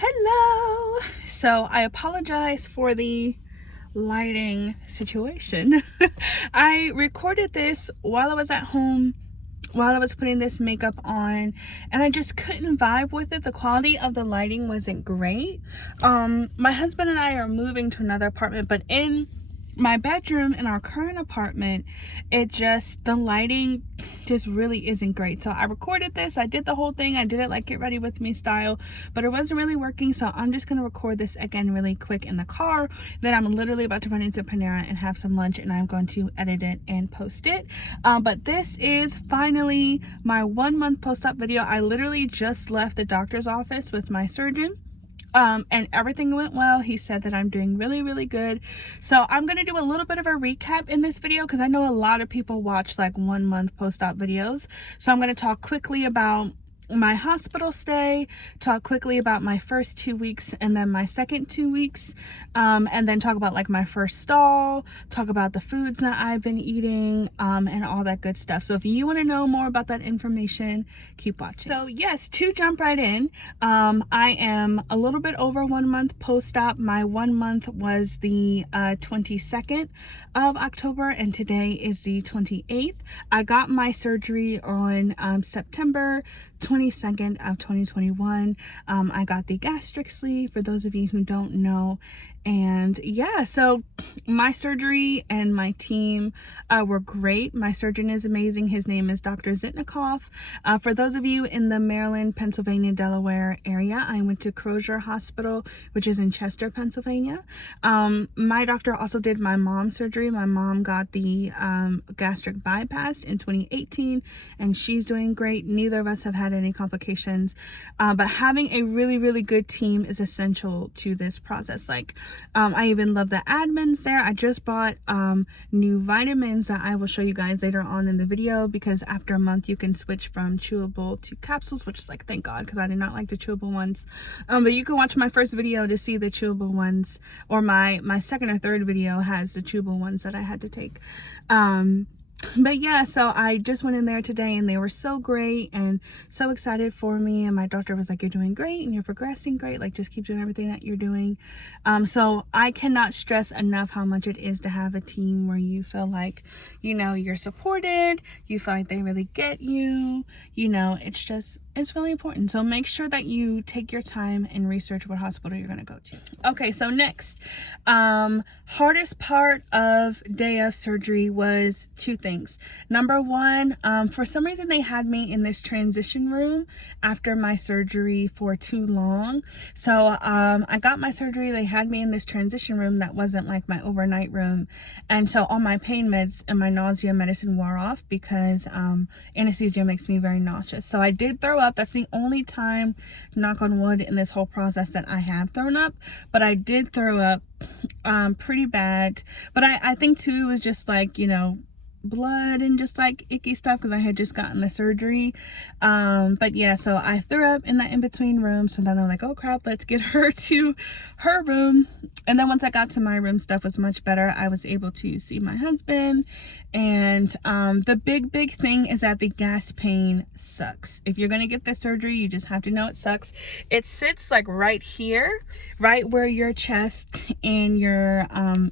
Hello. So I apologize for the lighting situation. I recorded this while I was at home, while I was putting this makeup on, and I just couldn't vibe with it. The quality of the lighting wasn't great. My husband and I are moving to another apartment, but in my bedroom in our current apartment, the lighting just really isn't great. So I recorded this, I did the whole thing, I did it like get ready with me style, but it wasn't really working. So I'm just gonna record this again really quick in the car. Then I'm literally about to run into Panera and have some lunch, and I'm going to edit it and post it. But this is finally my 1 month post-op video. I literally just left the doctor's office with my surgeon. And everything went well. He said that I'm doing really, really good. So I'm going to do a little bit of a recap in this video because I know a lot of people watch like 1 month post-op videos. So I'm going to talk quickly about my hospital stay, talk quickly about my first 2 weeks and then my second 2 weeks, and then talk about like my first stall, talk about the foods that I've been eating, and all that good stuff. So if you want to know more about that information, keep watching. So yes, to jump right in, I am a little bit over 1 month post-op. My 1 month was the 22nd of October, and today is the 28th. I got my surgery on September 22nd of 2021. I got the gastric sleeve, for those of you who don't know. And yeah, so my surgery and my team were great. My surgeon is amazing. His name is Dr. Zitnikov. For those of you in the Maryland, Pennsylvania, Delaware area, I went to Crozier Hospital, which is in Chester, Pennsylvania. My doctor also did my mom's surgery. My mom got the gastric bypass in 2018, and she's doing great. Neither of us have had any complications, but having a really, really good team is essential to this process. Like, I even love the admins there. I just bought new vitamins that I will show you guys later on in the video, because after a month you can switch from chewable to capsules, which is like, thank God, because I did not like the chewable ones. But you can watch my first video to see the chewable ones, or my second or third video has the chewable ones that I had to take. But yeah, so I just went in there today and they were so great and so excited for me, and my doctor was like, you're doing great and you're progressing great, like just keep doing everything that you're doing. So I cannot stress enough how much it is to have a team where you feel like, you know, you're supported, you feel like they really get you, you know, it's really important. So make sure that you take your time and research what hospital you're going to go to. Okay, so next, hardest part of day of surgery was two things. Number one, for some reason they had me in this transition room after my surgery for too long. So I got my surgery, they had me in this transition room that wasn't like my overnight room, and so all my pain meds and my nausea medicine wore off because anesthesia makes me very nauseous. So I did throw up. That's the only time, knock on wood, in this whole process that I have thrown up, but I did throw up pretty bad. But I think too it was just like, you know, blood and just like icky stuff because I had just gotten the surgery. But yeah, so I threw up in that in-between room. So then I'm like, oh crap, let's get her to her room. And then once I got to my room, stuff was much better. I was able to see my husband. And the big thing is that the gas pain sucks. If you're gonna get this surgery, you just have to know it sucks. It sits like right here, right where your chest and your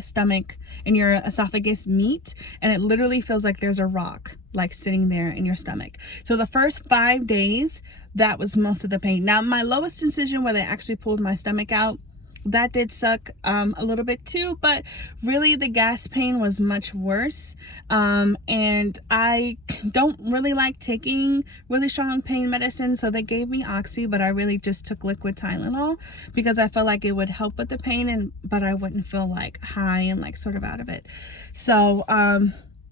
stomach and your esophagus meet, and it literally feels like there's a rock like sitting there in your stomach. So the first 5 days, that was most of the pain. Now my lowest incision, where they actually pulled my stomach out, that did suck a little bit too, but really the gas pain was much worse. And I don't really like taking really strong pain medicine, so they gave me Oxy, but I really just took liquid Tylenol because I felt like it would help with the pain, but I wouldn't feel like high and like sort of out of it. So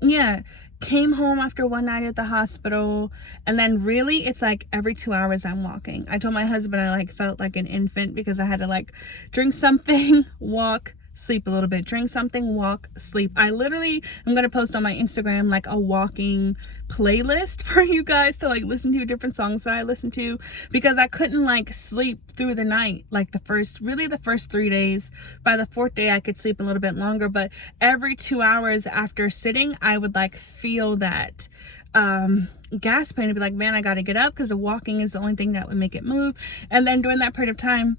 yeah, came home after one night at the hospital, and then really it's like every 2 hours I'm walking. I told my husband I like felt like an infant because I had to like drink something, walk, sleep a little bit, drink something, walk, sleep. I literally am going to post on my Instagram like a walking playlist for you guys to like listen to different songs that I listen to, because I couldn't like sleep through the night like the first 3 days. By the 4th day I could sleep a little bit longer, but every 2 hours after sitting I would like feel that gas pain and be like, man, I gotta get up, because the walking is the only thing that would make it move. And then during that period of time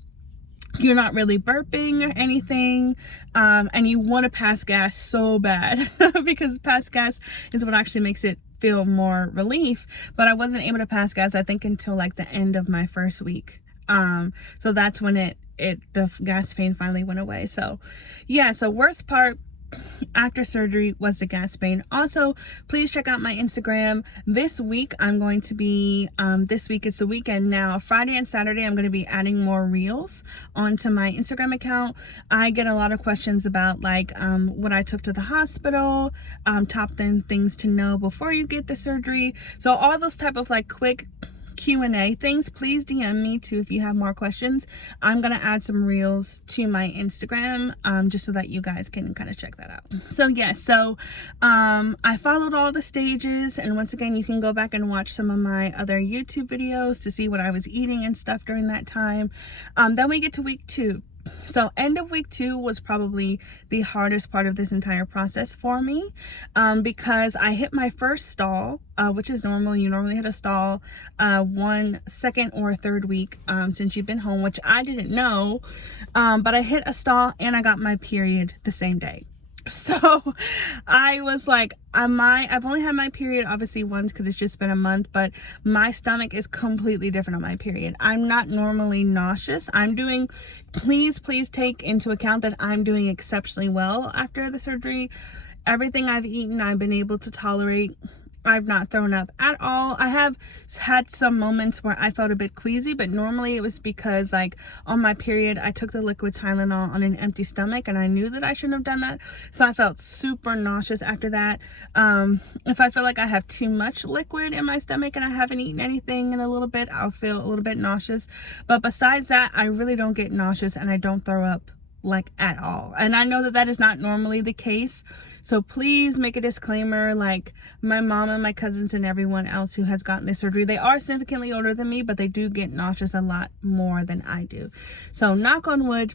you're not really burping or anything, and you want to pass gas so bad because pass gas is what actually makes it feel more relief. But I wasn't able to pass gas, I think, until like the end of my first week. So that's when the gas pain finally went away. So yeah, so worst part after surgery was the gas pain. Also, please check out my Instagram. This week I'm going to be this week is the weekend now, Friday and Saturday, I'm going to be adding more reels onto my Instagram account. I get a lot of questions about like what I took to the hospital, top 10 things to know before you get the surgery. So all those type of like quick Q&A things, please DM me too if you have more questions. I'm gonna add some reels to my Instagram just so that you guys can kind of check that out. So yes, I followed all the stages, and once again you can go back and watch some of my other YouTube videos to see what I was eating and stuff during that time. Then we get to week 2. So end of week 2 was probably the hardest part of this entire process for me, because I hit my first stall, which is normal. You normally hit a stall 1, 2nd, or 3rd week since you've been home, which I didn't know, but I hit a stall and I got my period the same day. So I was like, I've only had my period obviously once because it's just been a month, but my stomach is completely different on my period. I'm not normally nauseous. Please take into account that I'm doing exceptionally well after the surgery. Everything I've eaten, I've been able to tolerate. I've not thrown up at all. I have had some moments where I felt a bit queasy, but normally it was because like on my period, I took the liquid Tylenol on an empty stomach and I knew that I shouldn't have done that. So I felt super nauseous after that. If I feel like I have too much liquid in my stomach and I haven't eaten anything in a little bit, I'll feel a little bit nauseous. But besides that, I really don't get nauseous and I don't throw up like at all. And I know that that is not normally the case, so please make a disclaimer. Like my mom and my cousins and everyone else who has gotten this surgery, they are significantly older than me, but they do get nauseous a lot more than I do. So knock on wood,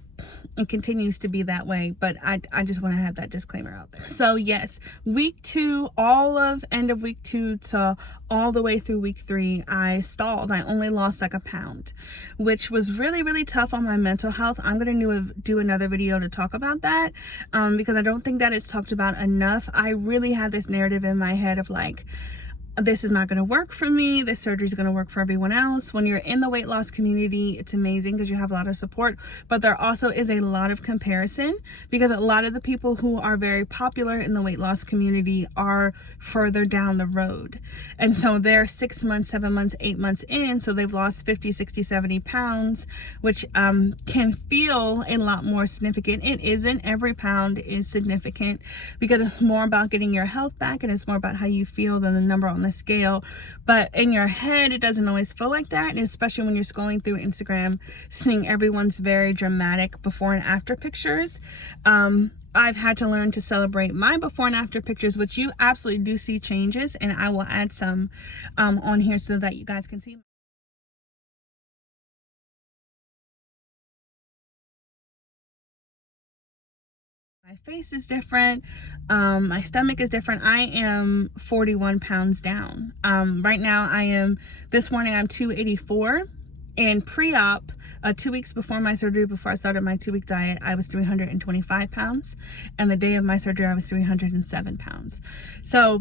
it continues to be that way, but I just want to have that disclaimer out there. So yes, week 2, all of end of week 2 to all the way through week 3, I stalled. I only lost like a pound, which was really tough on my mental health. I'm gonna do another video to talk about that, because I don't think that it's talked about enough. I really had this narrative in my head of like, this is not going to work for me. This surgery is going to work for everyone else. When you're in the weight loss community, it's amazing because you have a lot of support, but there also is a lot of comparison because a lot of the people who are very popular in the weight loss community are further down the road. And so they're 6 months, 7 months, 8 months in. So they've lost 50, 60, 70 pounds, which can feel a lot more significant. It isn't. Every pound is significant because it's more about getting your health back and it's more about how you feel than the number on the scale. But in your head, it doesn't always feel like that, and especially when you're scrolling through Instagram, seeing everyone's very dramatic before and after pictures. I've had to learn to celebrate my before and after pictures, which you absolutely do see changes, and I will add some on here so that you guys can see. My face is different. My stomach is different. I am 41 pounds down. Right now this morning I'm 284, and pre-op, 2 weeks before my surgery, before I started my 2-week diet, I was 325 pounds. And the day of my surgery, I was 307 pounds. So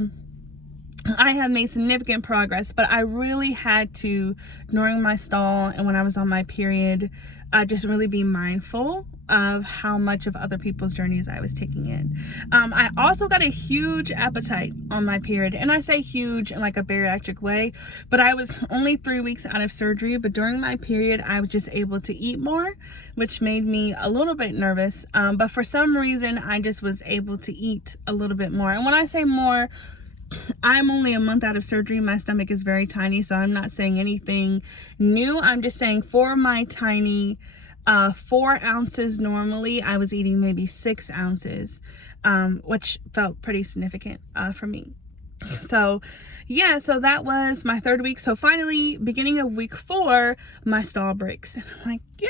I have made significant progress, but I really had to, during my stall and when I was on my period, just really be mindful of how much of other people's journeys I was taking in. I also got a huge appetite on my period, and I say huge in like a bariatric way, but I was only 3 weeks out of surgery, but during my period I was just able to eat more, which made me a little bit nervous, but for some reason I just was able to eat a little bit more. And when I say more, I'm only a month out of surgery. My stomach is very tiny, so I'm not saying anything new. I'm just saying for my tiny 4 ounces normally, I was eating maybe 6 ounces, which felt pretty significant for me. So yeah, so that was my 3rd week. So finally, beginning of week 4, my stall breaks, and I'm like, yay!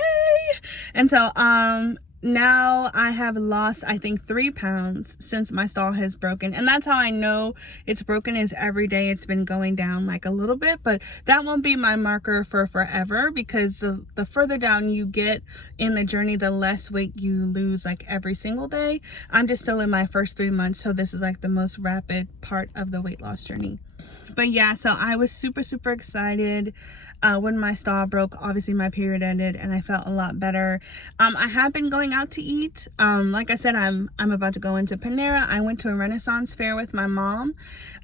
And so now I have lost, I think, 3 pounds since my stall has broken. And that's how I know it's broken, is every day it's been going down like a little bit. But that won't be my marker for forever, because the further down you get in the journey, the less weight you lose like every single day. I'm just still in my first 3 months, so this is like the most rapid part of the weight loss journey. But yeah, so I was super excited when my stall broke. Obviously my period ended and I felt a lot better. I have been going out to eat. Like I said, I'm about to go into Panera. I went to a Renaissance fair with my mom.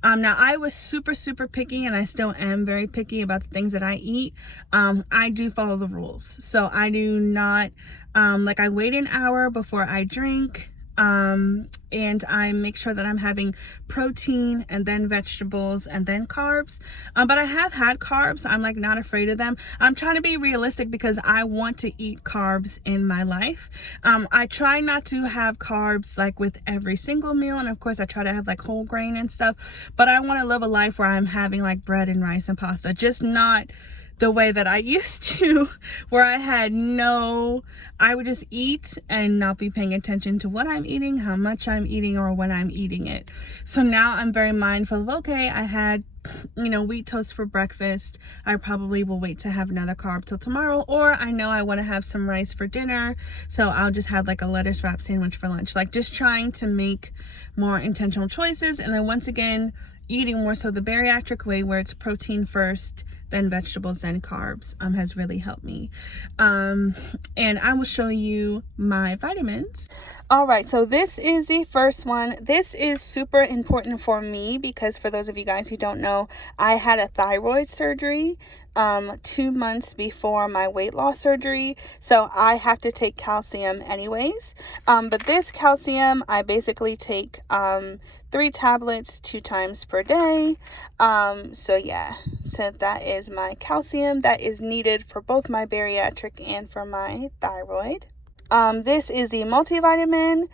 Now I was super picky, and I still am very picky about the things that I eat. I do follow the rules. So I do not, like, I wait an hour before I drink. And I make sure that I'm having protein and then vegetables and then carbs. But I have had carbs. I'm like not afraid of them. I'm trying to be realistic because I want to eat carbs in my life. I try not to have carbs like with every single meal. And of course I try to have like whole grain and stuff, but I want to live a life where I'm having like bread and rice and pasta, just not the way that I used to, where I would just eat and not be paying attention to what I'm eating, how much I'm eating, or when I'm eating it. So now I'm very mindful of, okay, I had, wheat toast for breakfast. I probably will wait to have another carb till tomorrow, or I know I want to have some rice for dinner, so I'll just have like a lettuce wrap sandwich for lunch. Like, just trying to make more intentional choices. And then once again, eating more so the bariatric way, where it's protein first, then vegetables, then carbs, has really helped me. And I will show you my vitamins. All right, so this is the first one. This is super important for me because, for those of you guys who don't know, I had a thyroid surgery 2 months before my weight loss surgery, so I have to take calcium anyways. But this calcium, I basically take 3 tablets 2 times per day. So yeah, so that is my calcium that is needed for both my bariatric and for my thyroid. This is the multivitamin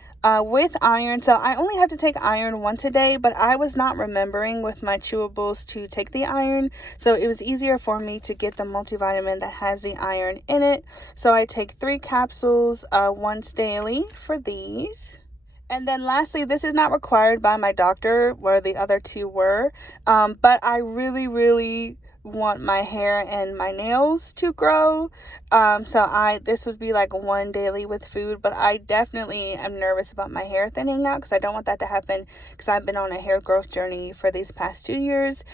with iron. So I only had to take iron once a day, but I was not remembering with my chewables to take the iron. So it was easier for me to get the multivitamin that has the iron in it. So I take 3 capsules once daily for these. And then lastly, this is not required by my doctor, where the other 2 were. But I really want my hair and my nails to grow. So this would be like 1 daily with food, but I definitely am nervous about my hair thinning out because I don't want that to happen, because I've been on a hair growth journey for these past 2 years.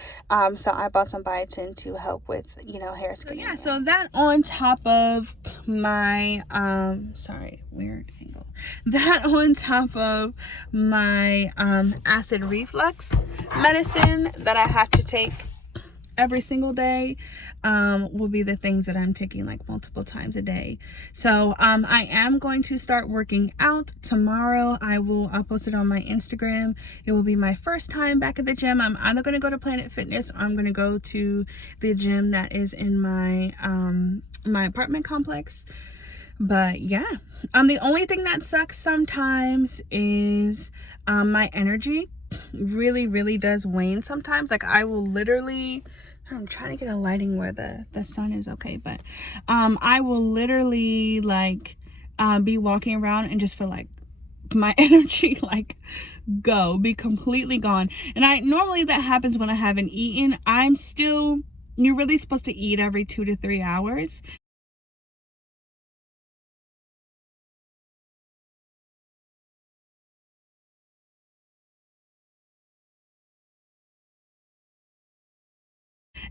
So I bought some biotin to help with, hair skin. So yeah, so that on top of my, that on top of my acid reflux medicine that I have to take every single day, will be the things that I'm taking like multiple times a day. So I am going to start working out tomorrow. I'll post it on my Instagram. It will be my first time back at the gym. I'm either going to go to Planet Fitness, or I'm going to go to the gym that is in my my apartment complex. But yeah, the only thing that sucks sometimes is my energy really does wane sometimes. Like, I will literally, I'm trying to get a lighting where the sun is okay, but I will literally like be walking around and just feel like my energy like be completely gone. And normally that happens when I haven't eaten. You're really supposed to eat every 2 to 3 hours.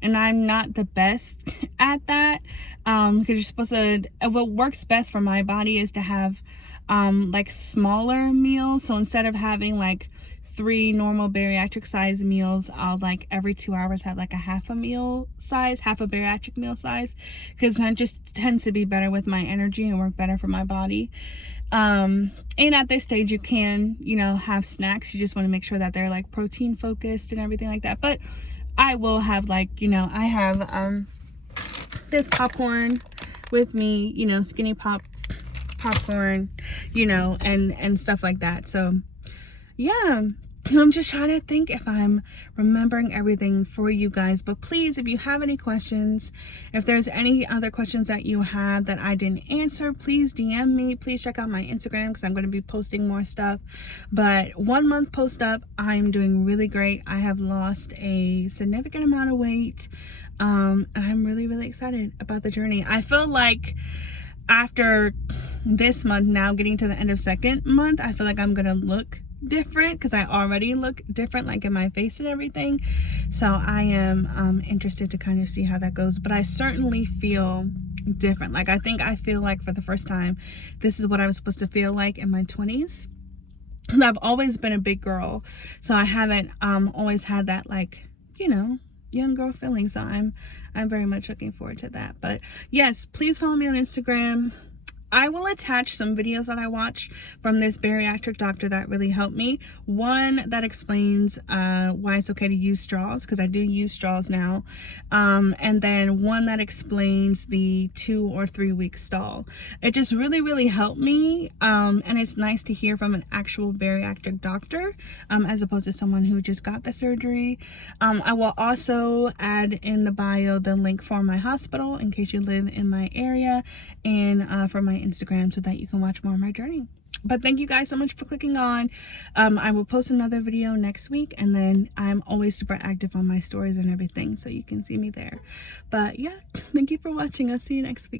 And I'm not the best at that, because you're supposed to, what works best for my body is to have like smaller meals. So instead of having like 3 normal bariatric size meals, I'll like every 2 hours have like half a bariatric meal size, because that just tends to be better with my energy and work better for my body. And at this stage you can, have snacks. You just want to make sure that they're like protein focused and everything like that. But I will have like, I have this popcorn with me, skinny popcorn, and stuff like that. So yeah, I'm just trying to think if I'm remembering everything for you guys. But please, if you have any questions, if there's any other questions that you have that I didn't answer, please DM me. Please check out my Instagram because I'm going to be posting more stuff. But 1 month post up, I'm doing really great. I have lost a significant amount of weight. And I'm really, really excited about the journey. I feel like after this month, now getting to the end of second month, I feel like I'm going to look different because I already look different, like in my face and everything. So I am interested to kind of see how that goes. But I certainly feel different. Like, I think I feel like for the first time, this is what I'm supposed to feel like in my 20s. And I've always been a big girl, so I haven't always had that, like, you know, young girl feeling. So I'm very much looking forward to that. But yes, please follow me on Instagram. I will attach some videos that I watched from this bariatric doctor that really helped me. One that explains why it's okay to use straws, because I do use straws now. And then one that explains the 2 or 3 week stall. It just really, really helped me. And it's nice to hear from an actual bariatric doctor as opposed to someone who just got the surgery. I will also add in the bio the link for my hospital in case you live in my area, and for my Instagram so that you can watch more of my journey. But thank you guys so much for clicking on. I will post another video next week, and then I'm always super active on my stories and everything, so you can see me there. But yeah, thank you for watching. I'll see you next week.